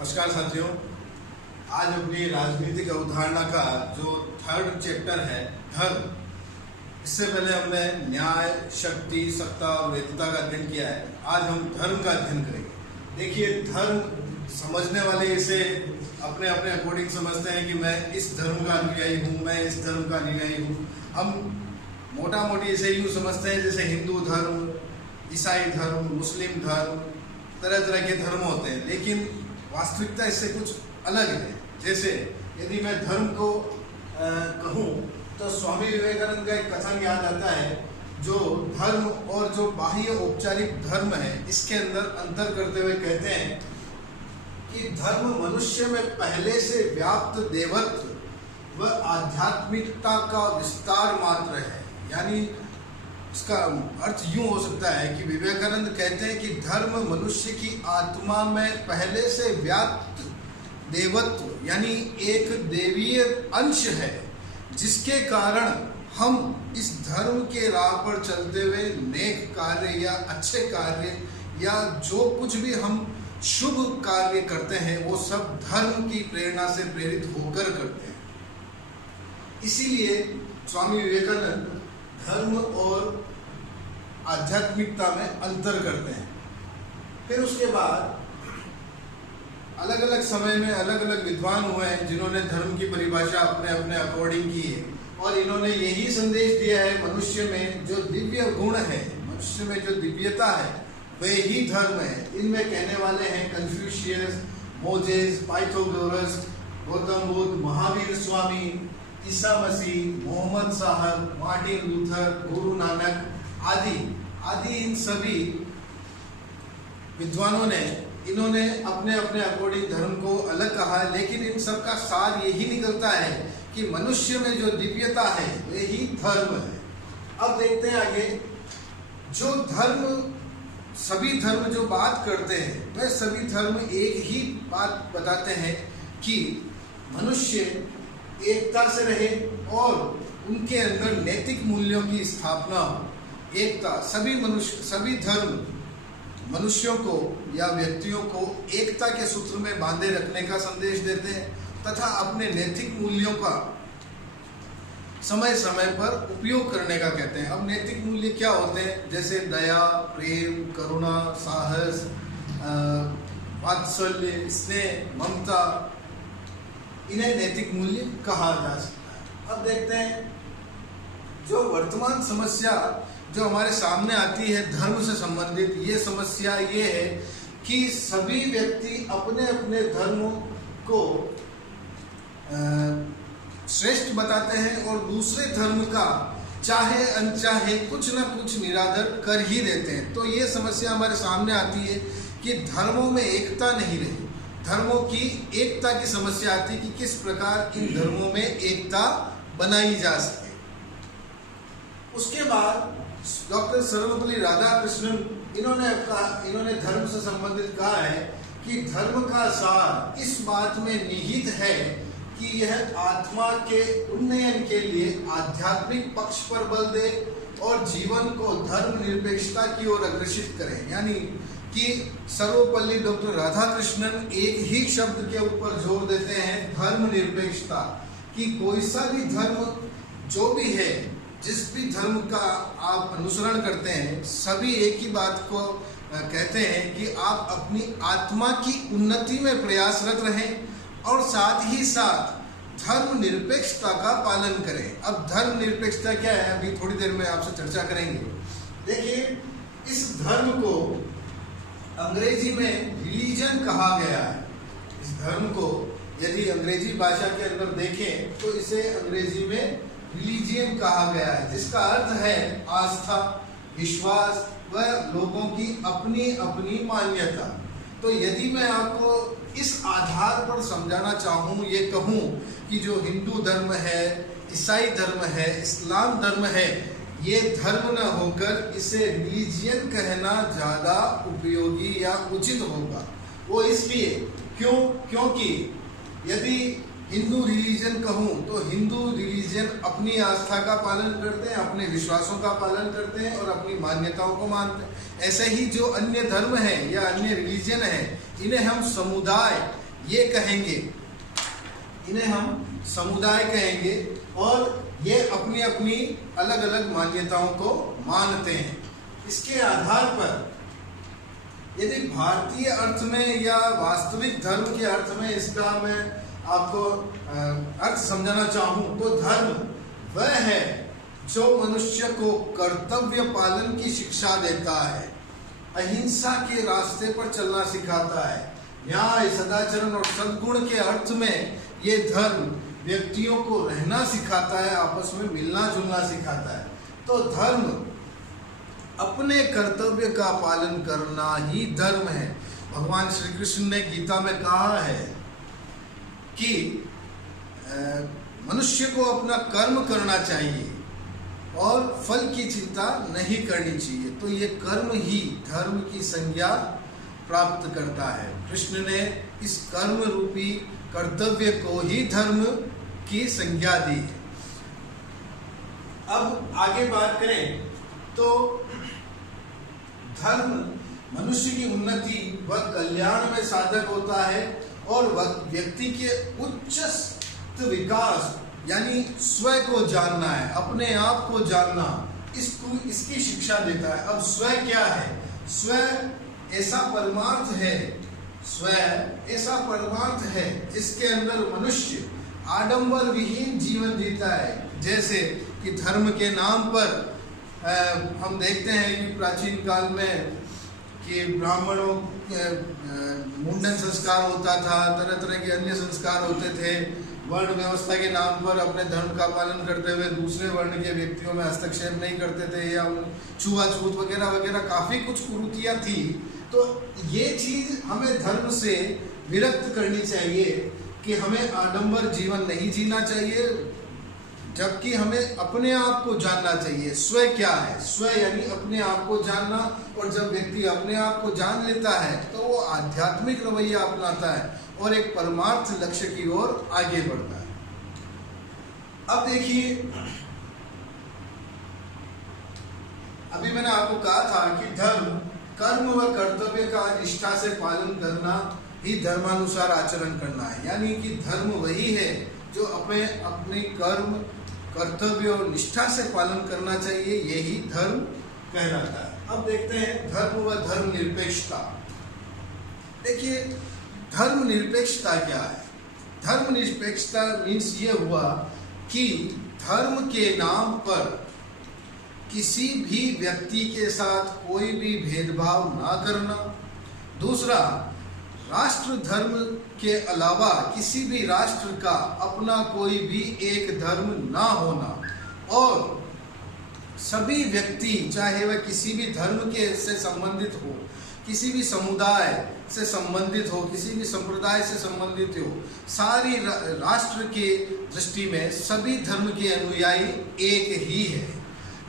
नमस्कार साथियों। आज अपनी राजनीतिक अवधारणा का जो थर्ड चैप्टर है धर्म, इससे पहले हमने न्याय, शक्ति, सत्ता और वैधता का अध्ययन किया है। आज हम धर्म का अध्ययन करेंगे। देखिए, धर्म समझने वाले इसे अपने अपने अकॉर्डिंग समझते हैं कि मैं इस धर्म का अनुयायी हूँ, मैं इस धर्म का अनुयायी हूँ। हम मोटा मोटी इसे यूँ समझते हैं जैसे हिंदू धर्म, ईसाई धर्म, मुस्लिम धर्म, तरह तरह के धर्म होते हैं, लेकिन वास्तविकता इससे कुछ अलग है। जैसे यदि मैं धर्म को कहूँ तो स्वामी विवेकानंद का एक कथन याद आता है, जो धर्म और जो बाह्य औपचारिक धर्म है इसके अंदर अंतर करते हुए कहते हैं कि धर्म मनुष्य में पहले से व्याप्त देवत्व व आध्यात्मिकता का विस्तार मात्र है। यानी इसका अर्थ यूं हो सकता है कि विवेकानंद कहते हैं कि धर्म मनुष्य की आत्मा में पहले से व्याप्त देवत्व यानी एक देवीय अंश है, जिसके कारण हम इस धर्म के राह पर चलते हुए नेक कार्य या अच्छे कार्य या जो कुछ भी हम शुभ कार्य करते हैं वो सब धर्म की प्रेरणा से प्रेरित होकर करते हैं। इसीलिए स्वामी विवेकानंद धर्म और आध्यात्मिकता में अंतर करते हैं। फिर उसके बाद अलग अलग समय में अलग अलग विद्वान हुए हैं जिन्होंने धर्म की परिभाषा अपने अपने अकॉर्डिंग की है, और इन्होंने यही संदेश दिया है मनुष्य में जो दिव्य गुण है, मनुष्य में जो दिव्यता है वह ही धर्म है। इनमें कहने वाले हैं Confucius, Moses, Pythagoras, Gautam Buddha, Mahavir Swami, Isa Masih, Mohammad Sahab, Martin Luther, Guru Nanak आदि इन सभी विद्वानों ने इन्होंने अपने अपने अकॉर्डिंग धर्म को अलग कहा है, लेकिन इन सब का सार यही निकलता है कि मनुष्य में जो दिव्यता है वही धर्म है। अब देखते हैं आगे। जो धर्म, सभी धर्म जो बात करते हैं वह सभी धर्म एक ही बात बताते हैं कि मनुष्य एकता से रहे और उनके अंदर नैतिक मूल्यों की स्थापना हो। एकता, सभी धर्म मनुष्यों को या व्यक्तियों को एकता के सूत्र में बांधे रखने का संदेश देते हैं तथा अपने नैतिक मूल्यों का समय समय पर उपयोग करने का कहते हैं। अब नैतिक मूल्य क्या होते हैं? जैसे दया, प्रेम, करुणा, साहस, वात्सल्य, स्नेह, ममता, इन्हें नैतिक मूल्य कहा जा सकता है। अब देखते हैं जो वर्तमान समस्या जो हमारे सामने आती है धर्म से संबंधित, ये समस्या ये है कि सभी व्यक्ति अपने अपने धर्मों को श्रेष्ठ बताते हैं और दूसरे धर्म का चाहे अनचाहे कुछ न कुछ निरादर कर ही देते हैं। तो ये समस्या हमारे सामने आती है कि धर्मों में एकता नहीं रही, धर्मों की एकता की समस्या आती है कि किस प्रकार इन धर्मों में एकता बनाई जा सके। उसके बाद डॉक्टर सर्वपल्ली राधाकृष्णन इन्होंने धर्म से संबंधित कहा है कि धर्म का सार इस बात में निहित है कि यह आत्मा के उन्नयन के लिए आध्यात्मिक पक्ष पर बल दे और जीवन को धर्म निरपेक्षता की ओर अग्रसित करे। यानी कि सर्वपल्ली डॉक्टर राधाकृष्णन एक ही शब्द के ऊपर जोर देते हैं, धर्म निरपेक्षता, कि कोई सा भी धर्म जो भी है, जिस भी धर्म का आप अनुसरण करते हैं, सभी एक ही बात को कहते हैं कि आप अपनी आत्मा की उन्नति में प्रयासरत रहें और साथ ही साथ धर्म निरपेक्षता का पालन करें। अब धर्म निरपेक्षता क्या है, अभी थोड़ी देर में आपसे चर्चा करेंगे। देखिए, इस धर्म को अंग्रेजी में रिलीजन कहा गया है। इस धर्म को यदि अंग्रेजी भाषा के अंदर देखें तो इसे अंग्रेजी में रिलीजियन कहा गया है, जिसका अर्थ है आस्था, विश्वास व लोगों की अपनी अपनी मान्यता। तो यदि मैं आपको इस आधार पर समझाना चाहूँ, ये कहूँ कि जो हिंदू धर्म है, ईसाई धर्म है, इस्लाम धर्म है, ये धर्म न होकर इसे रिलीजियन कहना ज़्यादा उपयोगी या उचित होगा। वो इसलिए क्योंकि यदि हिंदू रिलीजन कहूँ तो हिंदू रिलीजन अपनी आस्था का पालन करते हैं, अपने विश्वासों का पालन करते हैं और अपनी मान्यताओं को मानते हैं। ऐसे ही जो अन्य धर्म हैं या अन्य रिलीजन हैं, इन्हें हम समुदाय ये कहेंगे, इन्हें हम समुदाय कहेंगे, और ये अपनी अपनी अलग अलग मान्यताओं को मानते हैं। इसके आधार पर यदि भारतीय अर्थ में या वास्तविक धर्म के अर्थ में इसका मैं आपको अर्थ समझाना चाहूं तो धर्म वह है जो मनुष्य को कर्तव्य पालन की शिक्षा देता है, अहिंसा के रास्ते पर चलना सिखाता है, न्याय, सदाचरण और सद्गुण के अर्थ में ये धर्म व्यक्तियों को रहना सिखाता है, आपस में मिलना जुलना सिखाता है। तो धर्म अपने कर्तव्य का पालन करना ही धर्म है। भगवान श्री कृष्ण ने गीता में कहा है कि मनुष्य को अपना कर्म करना चाहिए और फल की चिंता नहीं करनी चाहिए। तो ये कर्म ही धर्म की संज्ञा प्राप्त करता है। कृष्ण ने इस कर्म रूपी कर्तव्य को ही धर्म की संज्ञा दी है। अब आगे बात करें तो धर्म मनुष्य की उन्नति व कल्याण में साधक होता है और व्यक्ति के उच्च विकास यानी स्व को जानना है, अपने आप को जानना, इसकी शिक्षा देता है। अब स्व क्या है? स्व ऐसा परमार्थ है, स्व ऐसा परमार्थ है जिसके अंदर मनुष्य आडंबर विहीन जीवन जीता है। जैसे कि धर्म के नाम पर हम देखते हैं कि प्राचीन काल में कि ब्राह्मणों मुंडन संस्कार होता था, तरह तरह के अन्य संस्कार होते थे। वर्ण व्यवस्था के नाम पर अपने धर्म का पालन करते हुए दूसरे वर्ण के व्यक्तियों में हस्तक्षेप नहीं करते थे, या छुआछूत वगैरह वगैरह काफ़ी कुछ कुरीतियाँ थी। तो ये चीज़ हमें धर्म से विरक्त करनी चाहिए कि हमें आडंबर जीवन नहीं जीना चाहिए, जबकि हमें अपने आप को जानना चाहिए। स्व क्या है? स्व यानी अपने आप को जानना, और जब व्यक्ति अपने आप को जान लेता है तो वो आध्यात्मिक रवैया अपनाता है और एक परमार्थ लक्ष्य की ओर आगे बढ़ता है। अब देखिए, अभी मैंने आपको कहा था कि धर्म कर्म व कर्तव्य का निष्ठा से पालन करना ही धर्मानुसार आचरण करना है। यानी कि धर्म वही है जो अपने कर्म, कर्तव्य और निष्ठा से पालन करना चाहिए, यही धर्म कहलाता है। अब देखते हैं धर्म व धर्म निरपेक्षता। देखिए, धर्म निरपेक्षता क्या है? धर्म निरपेक्षता मीन्स ये हुआ कि धर्म के नाम पर किसी भी व्यक्ति के साथ कोई भी भेदभाव ना करना। दूसरा, राष्ट्र धर्म के अलावा किसी भी राष्ट्र का अपना कोई भी एक धर्म ना होना, और सभी व्यक्ति चाहे वह किसी भी धर्म के से संबंधित हो, किसी भी समुदाय से संबंधित हो, किसी भी संप्रदाय से संबंधित हो, सारी राष्ट्र के दृष्टि में सभी धर्म के अनुयायी एक ही है।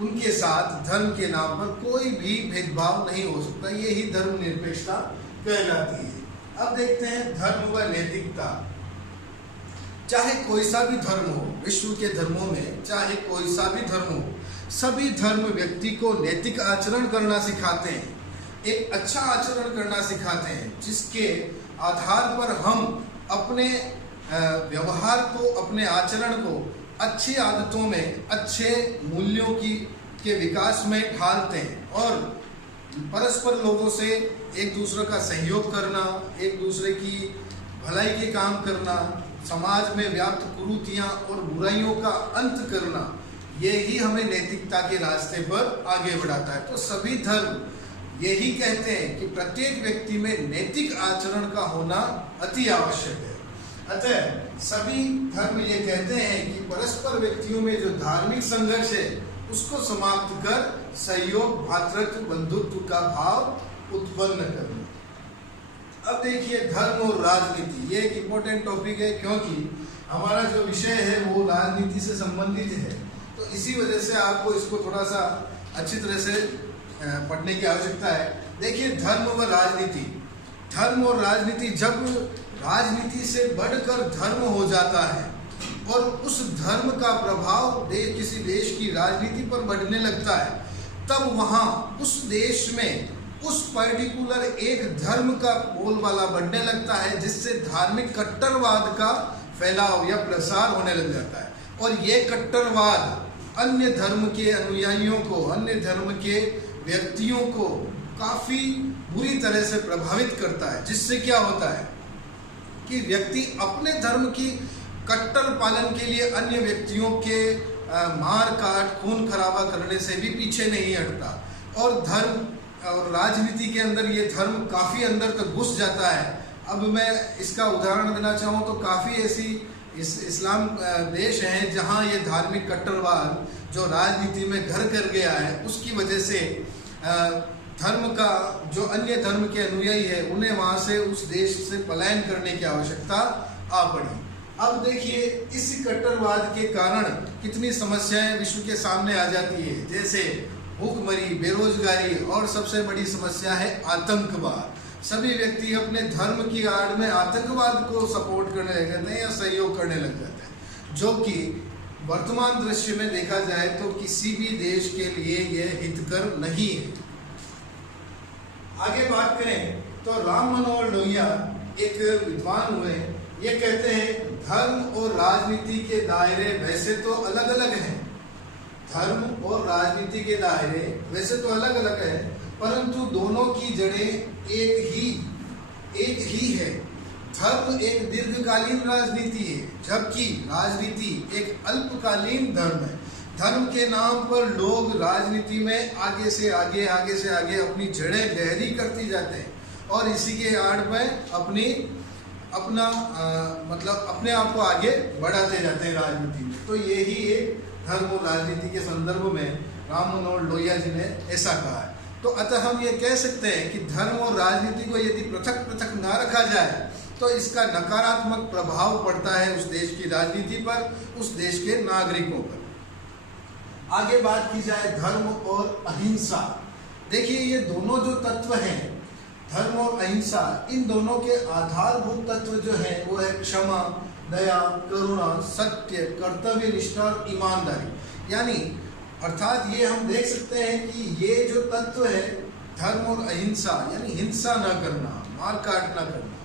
उनके साथ धर्म के नाम पर कोई भी भेदभाव नहीं हो सकता। यही धर्म निरपेक्षता कहलाती है। अब देखते हैं धर्म व नैतिकता। चाहे कोई सा भी धर्म हो, विश्व के धर्मों में चाहे कोई सा भी धर्म हो, सभी धर्म व्यक्ति को नैतिक आचरण करना सिखाते हैं, एक अच्छा आचरण करना सिखाते हैं, जिसके आधार पर हम अपने व्यवहार को, अपने आचरण को अच्छी आदतों में, अच्छे मूल्यों के विकास में ढालते हैं, और परस्पर लोगों से एक दूसरे का सहयोग करना, एक दूसरे की भलाई के काम करना, समाज में व्याप्त कुरीतियां और बुराइयों का अंत करना, यही हमें नैतिकता के रास्ते पर आगे बढ़ाता है। तो सभी धर्म यही कहते हैं कि प्रत्येक व्यक्ति में नैतिक आचरण का होना अति आवश्यक है। अतः सभी धर्म ये कहते हैं कि परस्पर व्यक्तियों में जो धार्मिक संघर्ष है उसको समाप्त कर सहयोग, भ्रातृत्व, बंधुत्व का भाव उत्पन्न करना। अब देखिए धर्म और राजनीति, ये एक इम्पोर्टेंट टॉपिक है क्योंकि हमारा जो विषय है वो राजनीति से संबंधित है। तो इसी वजह से आपको इसको थोड़ा सा अच्छी तरह से पढ़ने की आवश्यकता है। देखिए धर्म व राजनीति, धर्म और राजनीति, जब राजनीति से बढ़कर धर्म हो जाता है और उस धर्म का प्रभाव किसी देश की राजनीति पर बढ़ने लगता है, तब वहाँ उस देश में उस पर्टिकुलर एक धर्म का बोलबाला बढ़ने लगता है, जिससे धार्मिक कट्टरवाद का फैलाव या प्रसार होने लग जाता है। और ये कट्टरवाद अन्य धर्म के अनुयायियों को, अन्य धर्म के व्यक्तियों को काफी बुरी तरह से प्रभावित करता है, जिससे क्या होता है कि व्यक्ति अपने धर्म की कट्टर पालन के लिए अन्य व्यक्तियों के मार काट खून खराबा करने से भी पीछे नहीं हटता। और धर्म और राजनीति के अंदर ये धर्म काफ़ी अंदर तक घुस जाता है। अब मैं इसका उदाहरण देना चाहूँ तो काफ़ी ऐसी इस्लाम देश हैं जहाँ ये धार्मिक कट्टरवाद जो राजनीति में घर कर गया है, उसकी वजह से धर्म का जो अन्य धर्म के अनुयायी है उन्हें वहाँ से उस देश से पलायन करने की आवश्यकता आ पड़ी। अब देखिए इस कट्टरवाद के कारण कितनी समस्याएं विश्व के सामने आ जाती है, जैसे भूखमरी, बेरोजगारी और सबसे बड़ी समस्या है आतंकवाद। सभी व्यक्ति अपने धर्म की आड़ में आतंकवाद को सपोर्ट करने लग जाते हैं या सहयोग करने लग जाते हैं, जो कि वर्तमान दृश्य में देखा जाए तो किसी भी देश के लिए यह हितकर नहीं है। आगे बात करें तो राम मनोहर लोहिया एक विद्वान हुए, ये कहते हैं धर्म और राजनीति के दायरे वैसे तो अलग अलग हैं, धर्म और राजनीति के दायरे वैसे तो अलग अलग है, परंतु दोनों की जड़ें एक ही है। धर्म एक दीर्घकालीन राजनीति है, जबकि राजनीति एक अल्पकालीन धर्म है। धर्म के नाम पर लोग राजनीति में आगे से आगे अपनी जड़ें गहरी करती जाते हैं और इसी के आड़ में अपने आप को आगे बढ़ाते जाते हैं राजनीति में। तो यही एक धर्म और राजनीति के संदर्भ में राम मनोहर लोहिया जी ने ऐसा कहा है। तो अतः हम ये कह सकते हैं कि धर्म और राजनीति को यदि पृथक पृथक ना रखा जाए तो इसका नकारात्मक प्रभाव पड़ता है उस देश की राजनीति पर, उस देश के नागरिकों पर। आगे बात की जाए धर्म और अहिंसा। देखिए ये दोनों जो तत्व हैं, धर्म और अहिंसा, इन दोनों के आधारभूत तत्व जो है वो है क्षमा, दया, करुणा, सत्य, कर्तव्य निष्ठा और ईमानदारी। यानी अर्थात ये हम देख सकते हैं कि ये जो तत्व है धर्म और अहिंसा, यानी हिंसा न करना, मार काट न करना,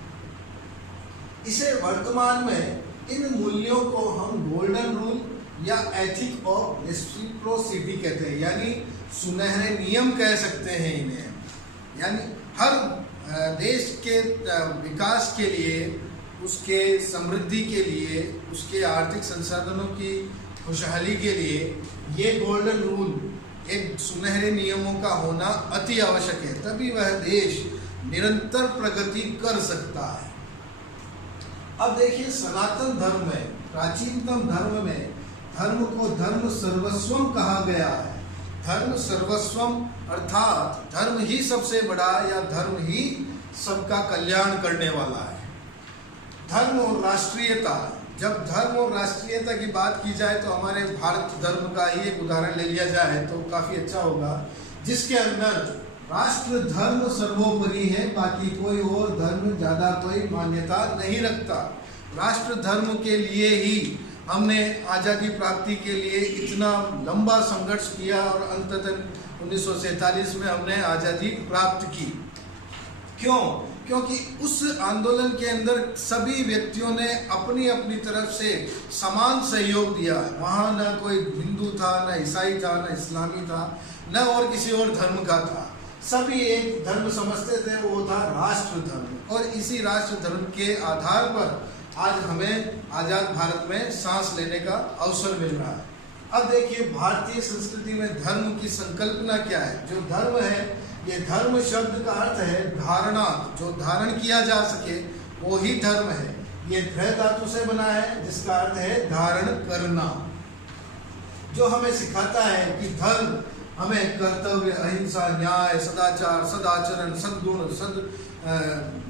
इसे वर्तमान में इन मूल्यों को हम गोल्डन रूल या एथिक ऑफ रेसिप्रोसिटी कहते हैं, यानी सुनहरे नियम कह सकते हैं इन्हें। यानी हर देश के विकास के लिए, उसके समृद्धि के लिए, उसके आर्थिक संसाधनों की खुशहाली के लिए ये गोल्डन रूल, एक सुनहरे नियमों का होना अति आवश्यक है, तभी वह देश निरंतर प्रगति कर सकता है। अब देखिए सनातन धर्म में, प्राचीनतम धर्म में धर्म को धर्म सर्वस्वम कहा गया है। धर्म सर्वस्वम अर्थात धर्म ही सबसे बड़ा या धर्म ही सबका कल्याण करने वाला है। धर्म और राष्ट्रीयता, जब धर्म और राष्ट्रीयता की बात की जाए तो हमारे भारत धर्म का ही एक उदाहरण ले लिया जाए तो काफी अच्छा होगा, जिसके अंदर राष्ट्र धर्म सर्वोपरि है, बाकी कोई और धर्म ज्यादा कोई मान्यता नहीं रखता। राष्ट्र धर्म के लिए ही हमने आज़ादी प्राप्ति के लिए इतना लंबा संघर्ष किया और अंततः 1947 में हमने आज़ादी प्राप्त की। क्यों? क्योंकि उस आंदोलन के अंदर सभी व्यक्तियों ने अपनी अपनी तरफ से समान सहयोग दिया। वहाँ न कोई हिंदू था, न ईसाई था, न इस्लामी था, न और किसी और धर्म का था। सभी एक धर्म समझते थे, वो था राष्ट्र धर्म। और इसी राष्ट्र धर्म के आधार पर आज हमें आज़ाद भारत में सांस लेने का अवसर मिल रहा है। अब देखिए भारतीय संस्कृति में धर्म की संकल्पना क्या है। जो धर्म है, ये धर्म शब्द का अर्थ है धारणा, जो धारण किया जा सके वो ही धर्म है। ये ध्रय धातु से बना है जिसका अर्थ है धारण करना, जो हमें सिखाता है कि धर्म हमें कर्तव्य, अहिंसा, न्याय, सदाचार, सदाचरण, सद्गुण,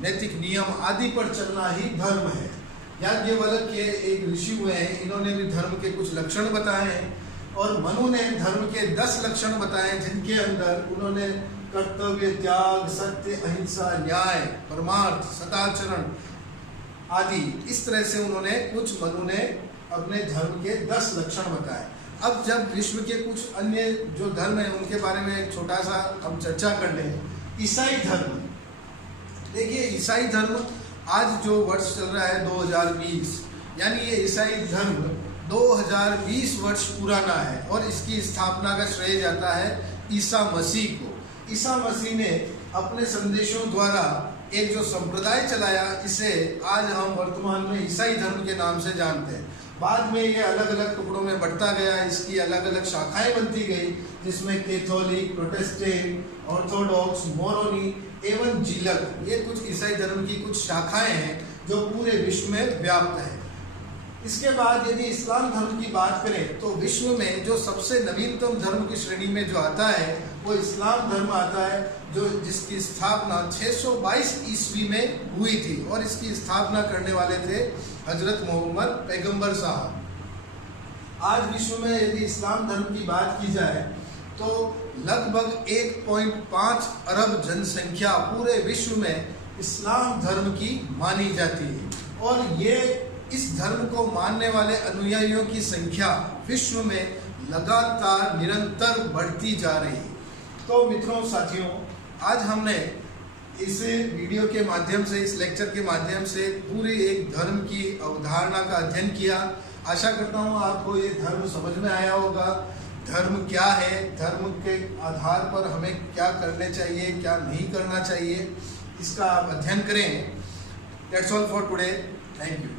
नैतिक नियम आदि पर चलना ही धर्म है। याज्ञवल्क्य के एक ऋषि हुए हैं, इन्होंने भी धर्म के कुछ लक्षण बताए हैं और मनु ने धर्म के 10 लक्षण बताए, जिनके अंदर उन्होंने कर्तव्य, त्याग, सत्य, अहिंसा, न्याय, परमार्थ, सदाचरण आदि इस तरह से मनु ने अपने धर्म के 10 लक्षण बताए। अब जब विश्व के कुछ अन्य जो धर्म है उनके बारे में एक छोटा सा हम चर्चा कर लें ईसाई धर्म। देखिए ईसाई धर्म आज जो वर्ष चल रहा है 2020, यानी ये ईसाई धर्म 2020 वर्ष पुराना है और इसकी स्थापना का श्रेय जाता है ईसा मसीह को। ईसा मसीह ने अपने संदेशों द्वारा एक जो संप्रदाय चलाया, इसे आज हम वर्तमान में ईसाई धर्म के नाम से जानते हैं। बाद में ये अलग अलग टुकड़ों में बढ़ता गया, इसकी अलग अलग शाखाएं बनती गई, जिसमें कैथोलिक, प्रोटेस्टेंट, ऑर्थोडॉक्स, मोरोनी एवं जीलक, ये कुछ ईसाई धर्म की कुछ शाखाएं हैं जो पूरे विश्व में व्याप्त है। इसके बाद यदि इस्लाम धर्म की बात करें तो विश्व में जो सबसे नवीनतम धर्म की श्रेणी में जो आता है वो इस्लाम धर्म आता है, जो जिसकी स्थापना 622 ईस्वी में हुई थी और इसकी स्थापना करने वाले थे हजरत मोहम्मद पैगंबर साहब। आज विश्व में यदि इस्लाम धर्म की बात की जाए तो लगभग 1.5 अरब जनसंख्या पूरे विश्व में इस्लाम धर्म की मानी जाती है और ये इस धर्म को मानने वाले अनुयायियों की संख्या विश्व में लगातार निरंतर बढ़ती जा रही है। तो मित्रों, साथियों, आज हमने इस वीडियो के माध्यम से, इस लेक्चर के माध्यम से पूरी एक धर्म की अवधारणा का अध्ययन किया। आशा करता हूँ आपको ये धर्म समझ में आया होगा। धर्म क्या है, धर्म के आधार पर हमें क्या करने चाहिए, क्या नहीं करना चाहिए, इसका आप अध्ययन करें। That's all for today. Thank you.